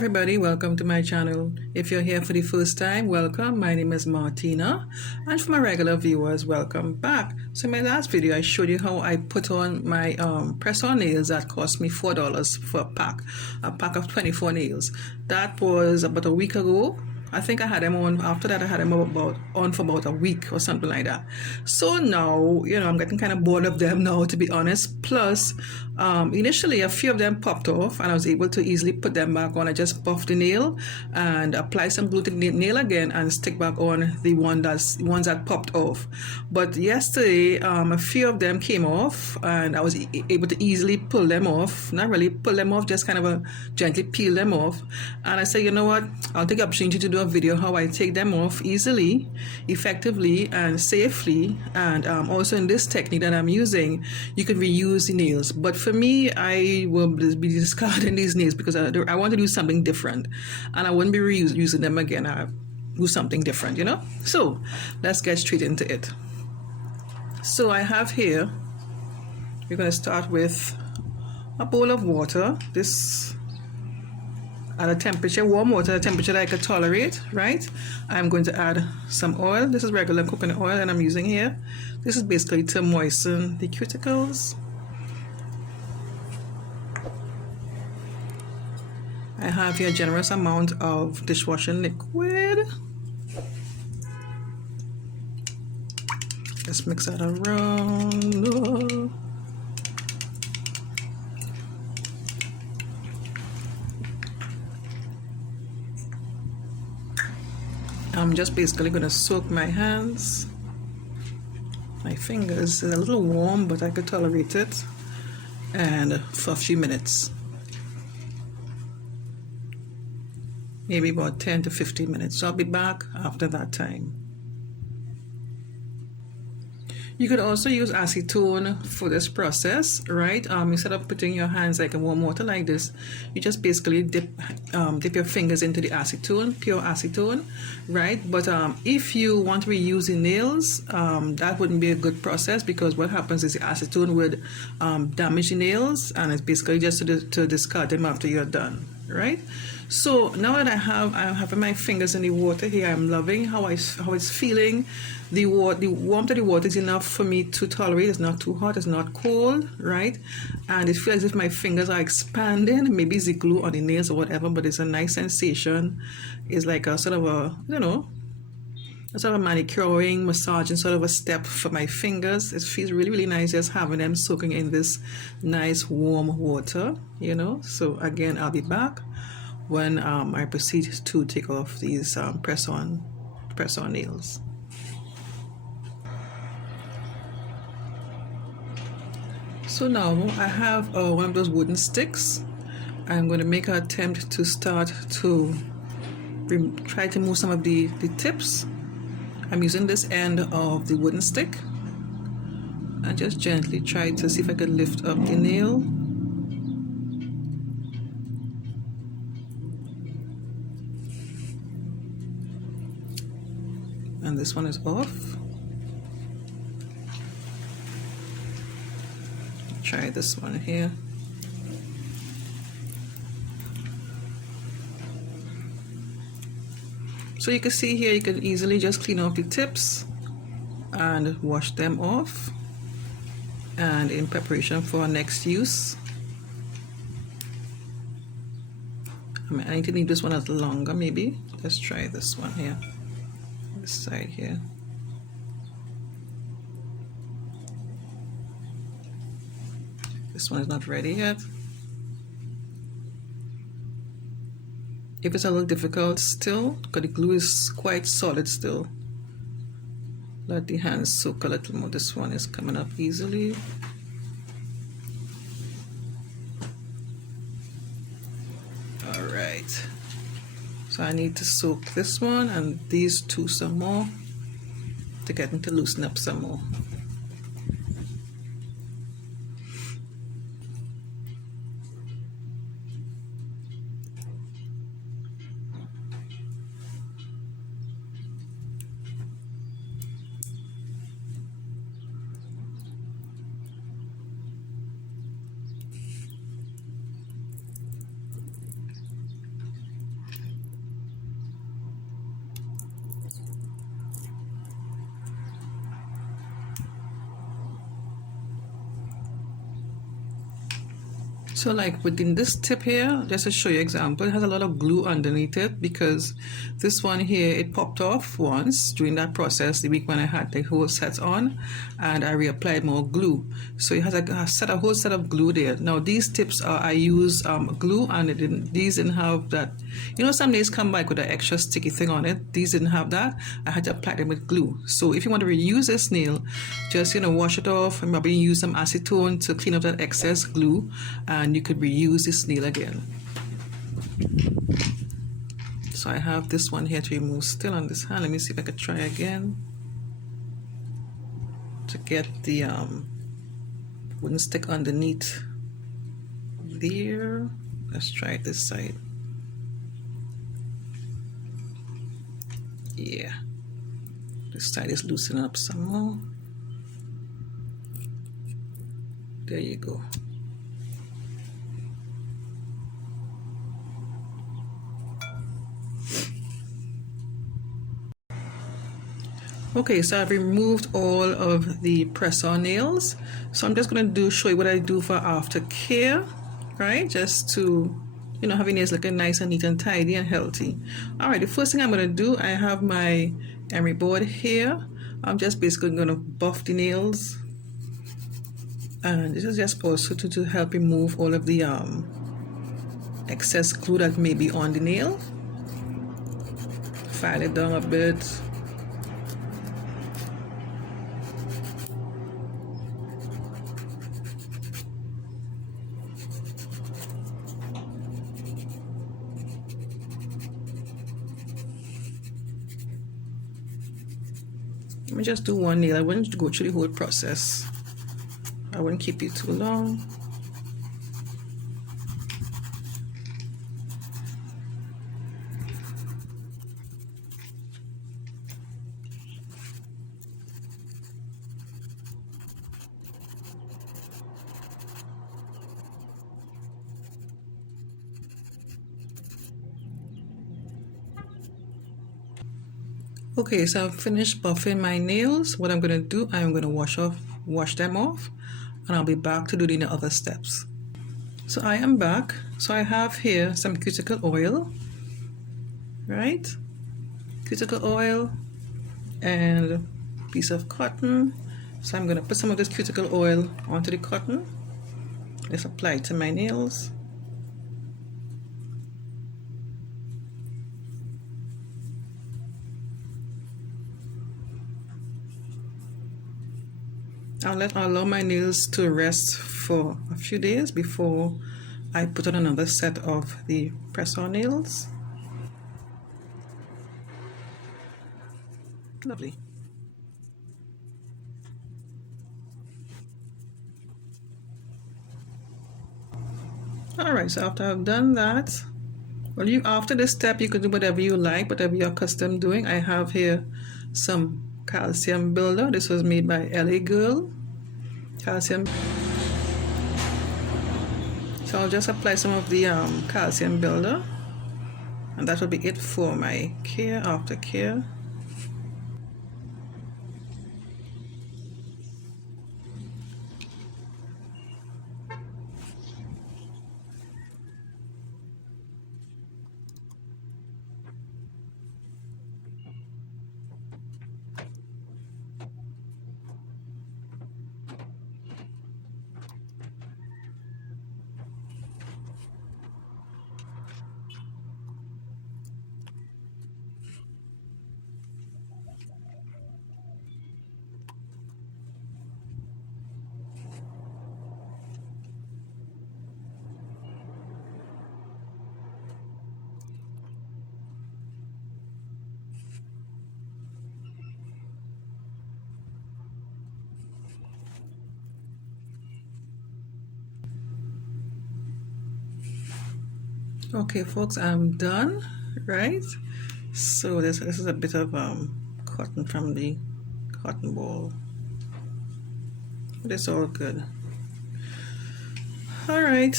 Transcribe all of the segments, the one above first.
everybody, welcome to my channel. If you're here for the first time, welcome. My name is Martina, and for my regular viewers, welcome back. So in my last video I showed you how I put on my press-on nails that cost me $4 for a pack of 24 nails. That was about a week ago. I think I had them on, after that I had them on for about a week or something like that. So now, I'm getting kind of bored of them now, to be honest. Plus, initially a few of them popped off and I was able to easily put them back on. I just buffed the nail and apply some glue to the nail again and stick back on the ones that popped off. But yesterday, a few of them came off and I was able to easily pull them off. Not really pull them off, just kind of gently peel them off. And I said, you know what, I'll take the opportunity to do a video how I take them off easily, effectively and safely. And also in this technique that I'm using, you can reuse the nails, but for me I will be discarding these nails because I want to do something different and I wouldn't be reusing them again. I do something different, so let's get straight into it. So I have here, we're going to start with a bowl of water, this at a temperature, warm water, a temperature that I could tolerate, right? I'm going to add some oil. This is regular coconut oil that I'm using here. This is basically to moisten the cuticles. I have here a generous amount of dishwashing liquid. Just mix that around. I'm just basically going to soak my hands, my fingers. It's a little warm, but I could tolerate it, and for a few minutes, maybe about 10 to 15 minutes. So I'll be back after that time. You could also use acetone for this process, right? Instead of putting your hands like in warm water like this, you just basically dip your fingers into the acetone, pure acetone, right? But if you want to reuse the nails, that wouldn't be a good process, because what happens is the acetone would damage the nails, and it's basically just to discard them after you're done, right? So now that I'm having my fingers in the water here, I'm loving how it's feeling. The warmth of the water is enough for me to tolerate. It's not too hot, it's not cold, right? And it feels as if my fingers are expanding. Maybe it's the glue on the nails or whatever, but it's a nice sensation. It's like a sort of a, a sort of a manicuring, massaging sort of a step for my fingers. It feels really, really nice just having them soaking in this nice warm water, So again, I'll be back when I proceed to take off these press-on nails. So now I have one of those wooden sticks. I'm going to make an attempt to start to try to move some of the tips. I'm using this end of the wooden stick and just gently try to see if I can lift up the nail. And this one is off. Try this one here. So you can see here, you can easily just clean off the tips and wash them off, and in preparation for our next use. I need to leave this one a little longer maybe. Let's try this one here, this side here. This one is not ready yet. If it's a little difficult still, because the glue is quite solid still, let the hands soak a little more. This one is coming up easily. Alright, so I need to soak this one and these two some more to get them to loosen up some more. So like within this tip here, just to show you example, it has a lot of glue underneath it because this one here, it popped off once during that process the week when I had the whole set on, and I reapplied more glue. So it has a whole set of glue there. Now these tips are, I use glue, and these didn't have that. You know, some nails come back with an extra sticky thing on it. These didn't have that. I had to apply them with glue. So if you want to reuse this nail, just, you know, wash it off and maybe use some acetone to clean up that excess glue, and you could reuse this nail again. So I have this one here to remove still on this hand. Let me see if I could try again to get the wooden stick underneath there. Let's try it this side. Yeah, this side is loosening up some more. There you go. Okay, so I've removed all of the press-on nails. So I'm just going to show you what I do for aftercare, right? Just to, you know, have your nails looking nice and neat and tidy and healthy. All right, the first thing I'm going to do, I have my emery board here. I'm just basically going to buff the nails. And this is just also to help remove all of the excess glue that may be on the nail. File it down a bit. Let me just do one nail. I wouldn't go through the whole process. I wouldn't keep it too long. Okay, so I've finished buffing my nails. What I'm going to do, I'm going to wash them off, and I'll be back to do the other steps. So I am back. So I have here some cuticle oil, right? Cuticle oil and a piece of cotton. So I'm going to put some of this cuticle oil onto the cotton. Let's apply it to my nails. I'll allow my nails to rest for a few days before I put on another set of the press-on nails. Lovely. Alright, so after I've done that, well, after this step you can do whatever you like, whatever you're accustomed doing. I have here some calcium builder. This was made by LA Girl. Calcium. So I'll just apply some of the calcium builder, and that will be it for my care, aftercare. Okay, folks, I'm done, right? So this is a bit of cotton from the cotton ball, but it's all good. All right,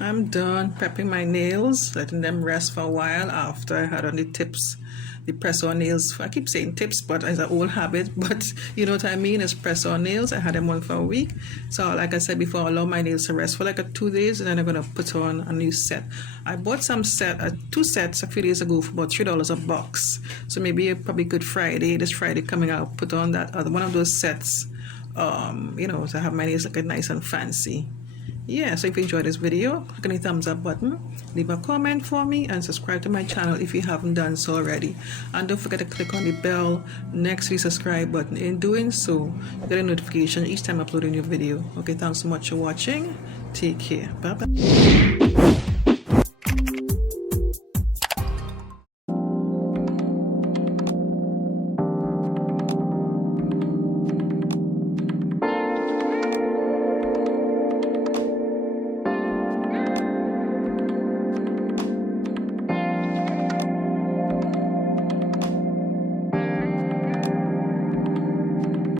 I'm done prepping my nails, letting them rest for a while after I had on the tips the press-on nails. I keep saying tips, but it's an old habit, but you know what I mean. It's press-on nails. I had them on for a week, so like I said before, I allow my nails to rest for like 2 days, and then I'm gonna put on a new set. I bought some two sets a few days ago for about $3 a box, so maybe a probably Good Friday, this Friday coming out, put on that other one of those sets, you know, to have my nails looking nice and fancy. Yeah, so if you enjoyed this video, click on the thumbs up button, leave a comment for me, and subscribe to my channel if you haven't done so already. And don't forget to click on the bell next to the subscribe button. In doing so, you get a notification each time I upload a new video. Okay, thanks so much for watching. Take care. Bye bye.